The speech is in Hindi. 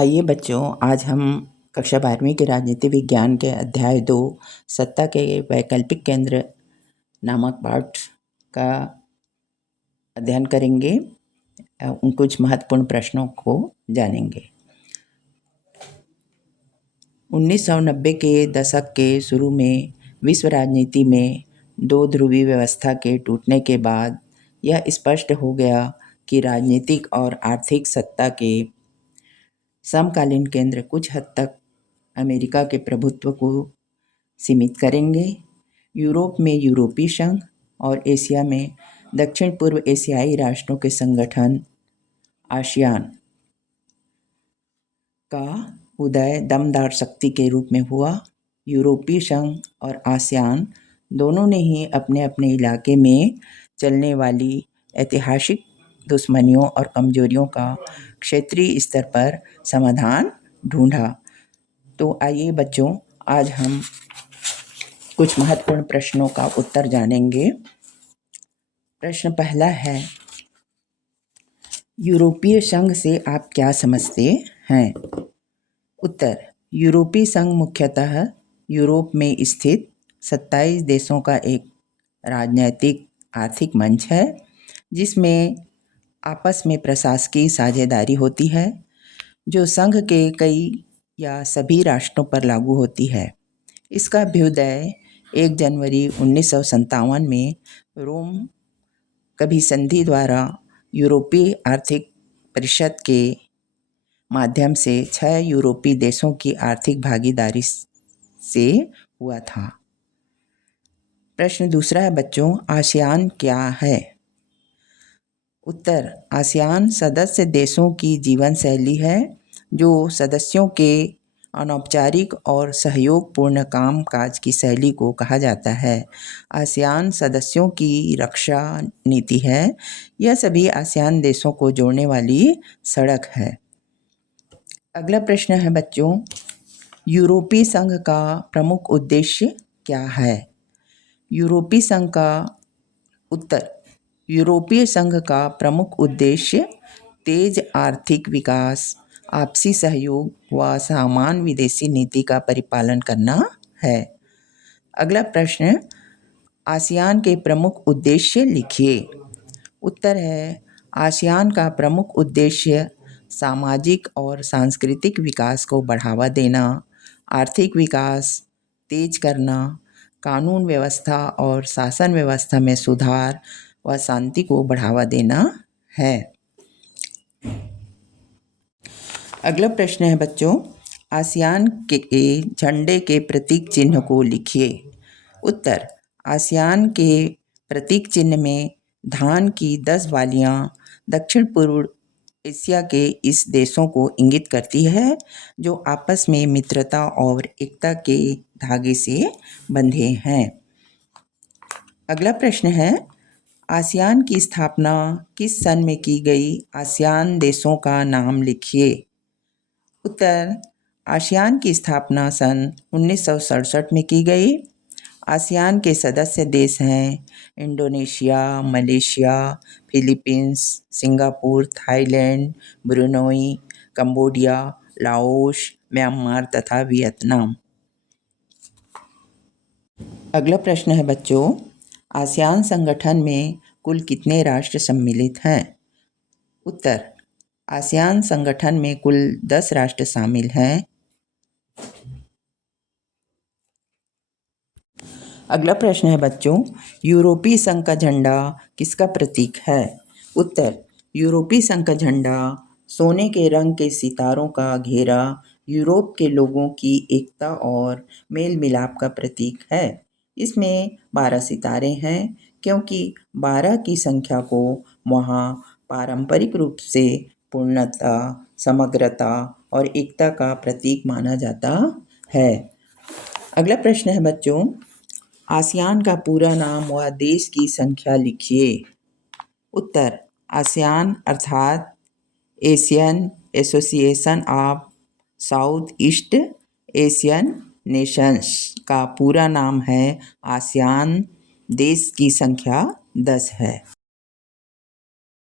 आइए बच्चों, आज हम कक्षा 12वीं के राजनीति विज्ञान के अध्याय 2 सत्ता के वैकल्पिक केंद्र नामक पाठ का अध्ययन करेंगे। उन कुछ महत्वपूर्ण प्रश्नों को जानेंगे। 1990 के दशक के शुरू में विश्व राजनीति में दो ध्रुवीय व्यवस्था के टूटने के बाद यह स्पष्ट हो गया कि राजनीतिक और आर्थिक सत्ता के समकालीन केंद्र कुछ हद तक अमेरिका के प्रभुत्व को सीमित करेंगे। यूरोप में यूरोपीय संघ और एशिया में दक्षिण पूर्व एशियाई राष्ट्रों के संगठन आसियान का उदय दमदार शक्ति के रूप में हुआ। यूरोपीय संघ और आसियान दोनों ने ही अपने अपने इलाके में चलने वाली ऐतिहासिक दुश्मनियों और कमजोरियों का क्षेत्रीय स्तर पर समाधान ढूंढा। तो आइए बच्चों, आज हम कुछ महत्वपूर्ण प्रश्नों का उत्तर जानेंगे। प्रश्न पहला है, यूरोपीय संघ से आप क्या समझते हैं? उत्तर, यूरोपीय संघ मुख्यतः यूरोप में स्थित 27 देशों का एक राजनैतिक आर्थिक मंच है जिसमें आपस में प्रशासकीय साझेदारी होती है जो संघ के कई या सभी राष्ट्रों पर लागू होती है। इसका अभ्युदय 1 जनवरी 1957 में रोम कभी संधि द्वारा यूरोपीय आर्थिक परिषद के माध्यम से 6 यूरोपीय देशों की आर्थिक भागीदारी से हुआ था। प्रश्न दूसरा है बच्चों, आसियान क्या है? उत्तर, आसियान सदस्य देशों की जीवन शैली है जो सदस्यों के अनौपचारिक और सहयोगपूर्ण कामकाज की शैली को कहा जाता है। आसियान सदस्यों की रक्षा नीति है। यह सभी आसियान देशों को जोड़ने वाली सड़क है। अगला प्रश्न है बच्चों, यूरोपीय संघ का प्रमुख उद्देश्य क्या है? यूरोपीय संघ का उत्तर, यूरोपीय संघ का प्रमुख उद्देश्य तेज आर्थिक विकास, आपसी सहयोग व समान विदेशी नीति का परिपालन करना है। अगला प्रश्न, आसियान के प्रमुख उद्देश्य लिखिए। उत्तर है, आसियान का प्रमुख उद्देश्य सामाजिक और सांस्कृतिक विकास को बढ़ावा देना, आर्थिक विकास तेज करना, कानून व्यवस्था और शासन व्यवस्था में सुधार व शांति को बढ़ावा देना है। अगला प्रश्न है बच्चों, आसियान के झंडे के प्रतीक चिन्ह को लिखिए। उत्तर, आसियान के प्रतीक चिन्ह में धान की 10 बालियां दक्षिण पूर्व एशिया के इस देशों को इंगित करती है जो आपस में मित्रता और एकता के धागे से बंधे हैं। अगला प्रश्न है, आसियान की स्थापना किस सन में की गई? आसियान देशों का नाम लिखिए। उत्तर, आसियान की स्थापना सन 1967 में की गई। आसियान के सदस्य देश हैं Indonesia, Malaysia, Philippines, Singapore, Thailand, Brunei, Cambodia, Laos, Myanmar तथा वियतनाम। अगला प्रश्न है बच्चों, आसियान संगठन में कुल कितने राष्ट्र सम्मिलित हैं? उत्तर, आसियान संगठन में कुल 10 राष्ट्र शामिल हैं। अगला प्रश्न है बच्चों, यूरोपीय संघ का झंडा किसका प्रतीक है? उत्तर, यूरोपीय संघ का झंडा सोने के रंग के सितारों का घेरा यूरोप के लोगों की एकता और मेल मिलाप का प्रतीक है। इसमें 12 सितारे हैं क्योंकि 12 की संख्या को वहाँ पारंपरिक रूप से पूर्णता, समग्रता और एकता का प्रतीक माना जाता है। अगला प्रश्न है बच्चों, आसियान का पूरा नाम व देश की संख्या लिखिए। उत्तर, आसियान अर्थात Asian association of south east Asian Nations का पूरा नाम है। आसियान देश की संख्या 10 है।